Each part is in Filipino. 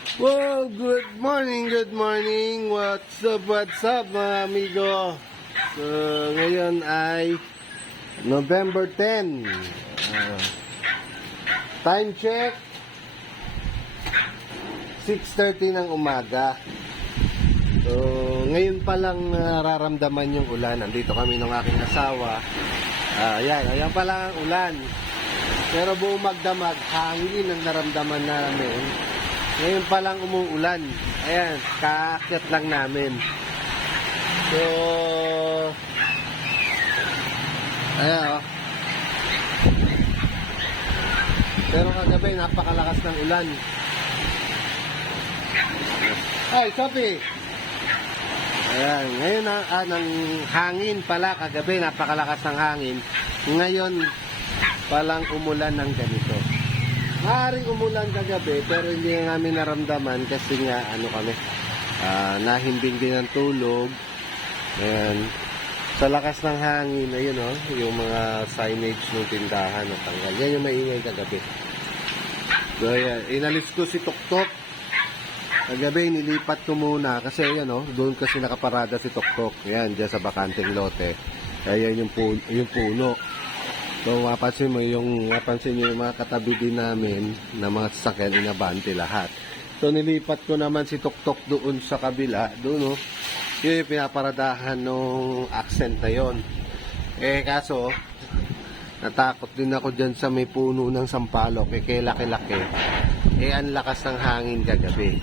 Well, good morning, good morning. What's up, mga amigo? So, ngayon ay November 10. Time check, 6:30 ng umaga. So, ngayon pa lang nararamdaman yung ulan. Nandito kami ng aking asawa. Ayan pa lang ang ulan. Pero buong magdamag, hangin ang naramdaman namin. Ngayon pa lang umuulan. Ayan, kaakyat lang namin. So, ayan o. Pero kagabi, napakalakas ng ulan. Ay, Sophie! Ayan, ngayon ng hangin pala. Kagabi, napakalakas ng hangin. Ngayon, palang umulan ng ganito. Maaaring umulan kagabi pero hindi na namin naramdaman kasi nga kami nahimbing din ang tulog. Ayan. Sa lakas ng hangin, ayun yung mga signage ng tindahan natanggal. Yan yung maingay kagabi. So ayan, inalis ko si Tuktok. Kagabi nilipat ko muna kasi ayan doon kasi nakaparada si Tuktok. Ayan, dyan sa bakanteng lote. Ayan yung puno. So mapansin nyo yung mga katabi din namin na mga sasakyan, inabante lahat. So nilipat ko naman si Tuktok doon sa kabila, doon yun yung pinaparadahan ng accent na yon. Kaso natakot din ako dyan sa may puno ng sampalok, kaya laki-laki. Ang lakas ng hangin kagabi.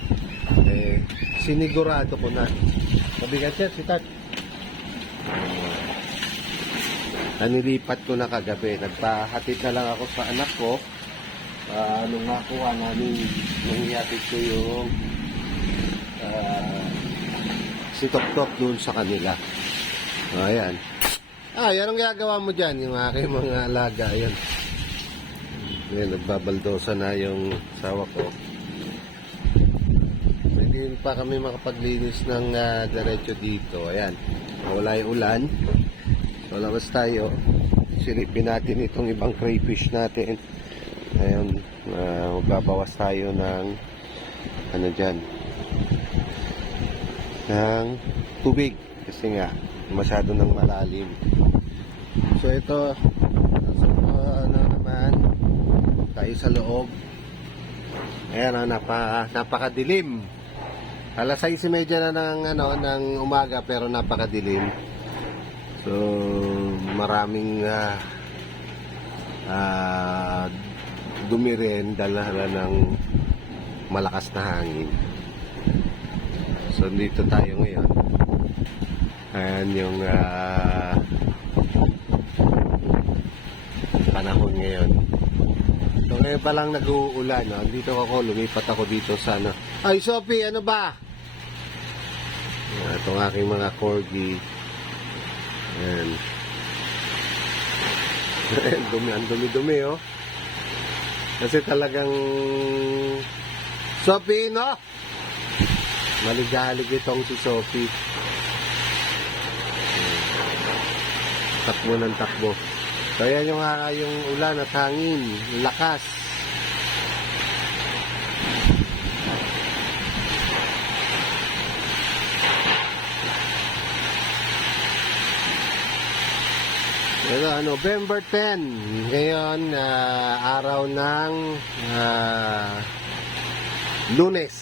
Sinigurado ko na. Mabigat yan si Tat. Nilipat ko na kagabi. Nagpahatid na lang ako sa anak ko. Nung nakuha namin, nung ihatid ko yung si Tok-Tok doon sa kanila. Ayan. Yan ang ginagawa mo dyan, yung aking mga alaga. Ayan. Ayan, nagbabaldosa na yung sawa ko. Hindi pa kami makapaglinis ng diretso dito. Ayan. Wala yung ulan. So, labas tayo. Silipin natin itong ibang crayfish natin. Ayun, magbabawas tayo ng dyan ng tubig kasi nga masyado nang malalim. So ito naman tayo sa loob. Ayan, napakadilim. Alas 6:30 na ng umaga pero napakadilim. So, maraming dumi rin dala ng malakas na hangin. So, dito tayo ngayon. Ayan yung panahon ngayon. So, ngayon pa lang nag-uulan. Dito lumipat ako dito sa Ay, Sophie, ano ba? Itong aking mga corgi. Ayan. Ang dumi-dumi kasi talagang Sophie, maligalig itong si Sophie. Takbo ng takbo. So ayan yung ulan at hangin, lakas. November 10. Ngayon, araw ng Lunes.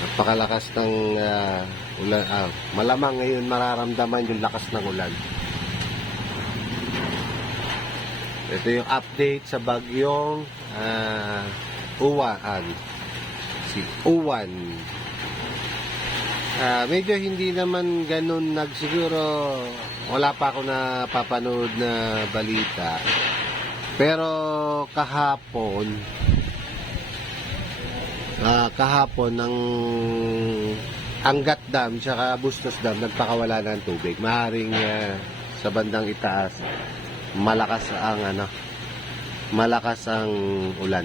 Napakalakas ng ulan. Malamang ngayon mararamdaman yung lakas ng ulan. Ito yung update sa bagyong Uwan. Si Uwan. Medyo hindi naman ganun siguro wala pa ako napapanood na balita. Pero kahapon ng Angat Dam tsaka Bustos Dam nagpakawala ng tubig. Maaaring sa bandang itaas malakas ang ulan.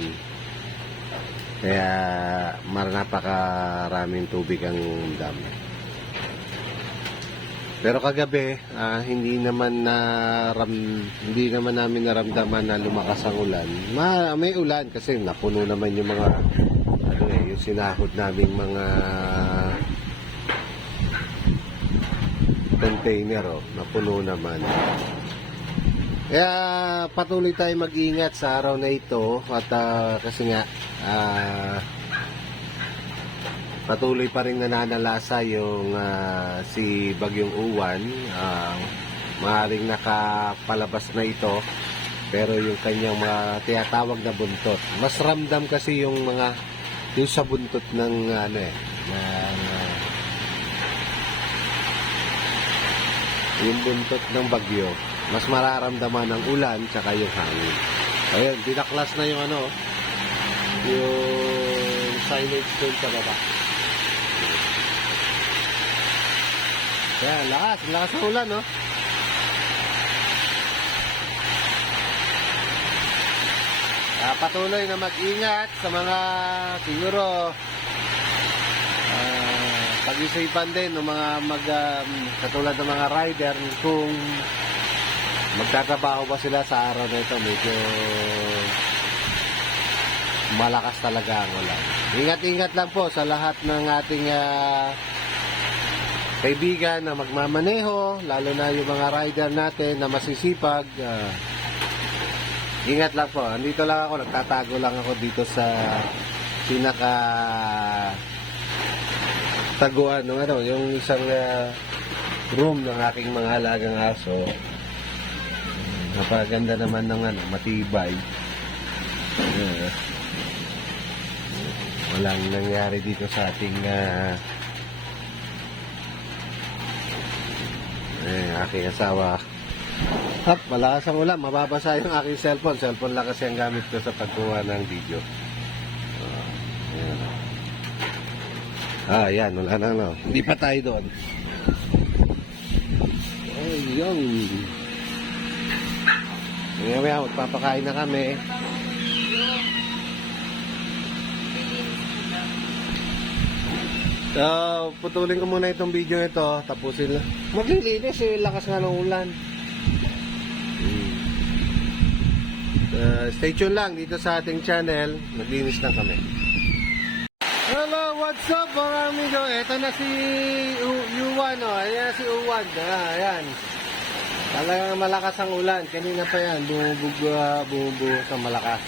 Kaya napakaraming tubig ang dam. Pero kagabi, hindi naman namin naramdaman na lumakas ang ulan. May ulan kasi napuno naman yung mga yung sinahod naming mga container, napuno naman. Kaya patuloy tayo mag-ingat sa araw na ito at kasi nga patuloy pa rin nananalasa yung si Bagyong Uwan. Maaaring nakapalabas na ito, pero yung kanyang mga tinatawag na buntot, mas ramdam kasi yung sa buntot ng yung buntot ng bagyo, mas mararamdaman ng ulan tsaka yung hangin. Ayun, dinaklas na yung yung signage doon sa baba. Yan, lakas ng ulan, no? Patuloy na mag-ingat sa mga siguro pag-isipan din ng mga katulad ng mga rider kung magtatrabaho ba sila sa araw na ito. Medyo malakas talaga ang ulan. Ingat-ingat lang po sa lahat ng ating kaibigan na magmamaneho, lalo na yung mga rider natin na masisipag. Ingat lang po. Andito lang ako, nagtatago lang ako dito sa pinaka taguan ng yung isang room ng aking mga alagang aso. Napaganda naman ng matibay. Walang nangyari dito sa ating aking asawa. Malakas ang ulan, mababasa yung aking cellphone lang kasi ang gamit ko sa pagkuha ng video. Yan, wala na, hindi pa tayo doon. Yun. Ngayon, magpapakain na kami. So, putulin ko muna itong video ito, tapusin lang. Maglilinis, lakas nga ng ulan. Stay tuned lang dito sa ating channel. Maglinis lang kami. Hello, what's up mga amigo? Ito na si Uwan, ayan si Uwan. Ayan. Talagang malakas ang ulan. Kanina pa yan, bumubuhos ang malakas.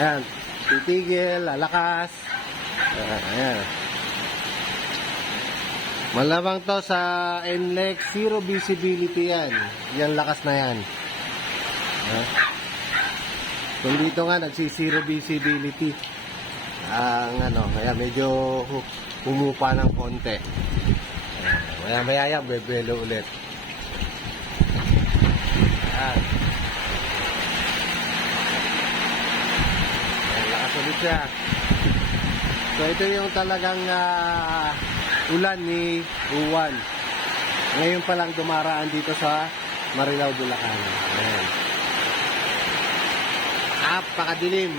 Ayan, titigil, lalakas. Ayan. Malamang to sa NLEX, zero visibility yan. Yan lakas na yan. Kung dito nga nagsi-zero visibility. Kaya medyo humupa ng konti. Maya bebelo ulit. Lakas ulit siya. So ito yung talagang ulan ni Uwan. Ngayon pa lang dumaraan dito sa Marilao, Bulacan. Ayan. Napakadilim.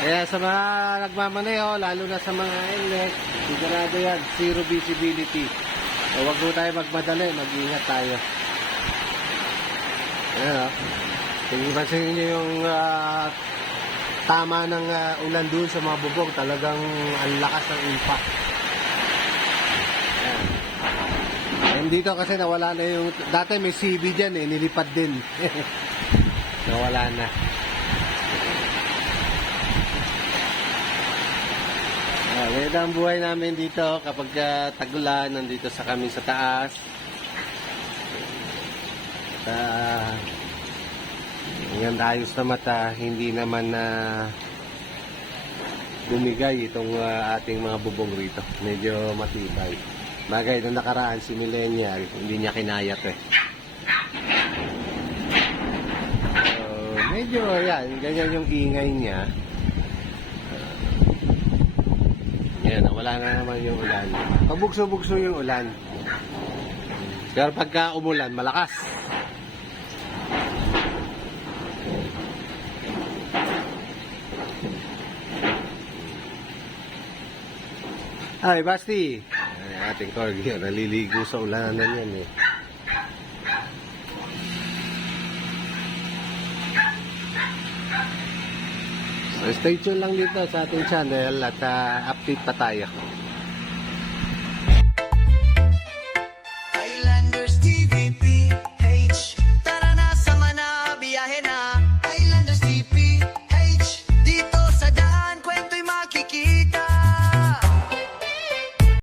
Kaya sa mga nagmamaneho, lalo na sa mga NLEX, sigurado yan, zero visibility. So, wag mo tayo magmadali, mag-ingat tayo. Ayan, kung ipansin nyo yung tama ng ulan doon sa mga bubong, talagang ang lakas ng impact. Ayan. And dito kasi nawala na yung, dati may CB dyan nilipad din. Nawala na. Ganito ang buhay namin dito kapag tag-ulan, nandito sa kami sa taas. Ngayon ayos na mata, hindi naman na bumigay itong ating mga bubong rito. Medyo matibay. Bagay na nakaraan si Millennial, hindi niya kinaya to . So, medyo yan, ganyan yung ingay niya. Yan, wala na naman yung ulan. Pabugso-bugso yung ulan. Pero pagka umulan, malakas. Ay, Basti. Ay, ating corgi, naliligo sa ulanan yan eh. So, stay tuned lang dito sa ating channel at update pa tayo.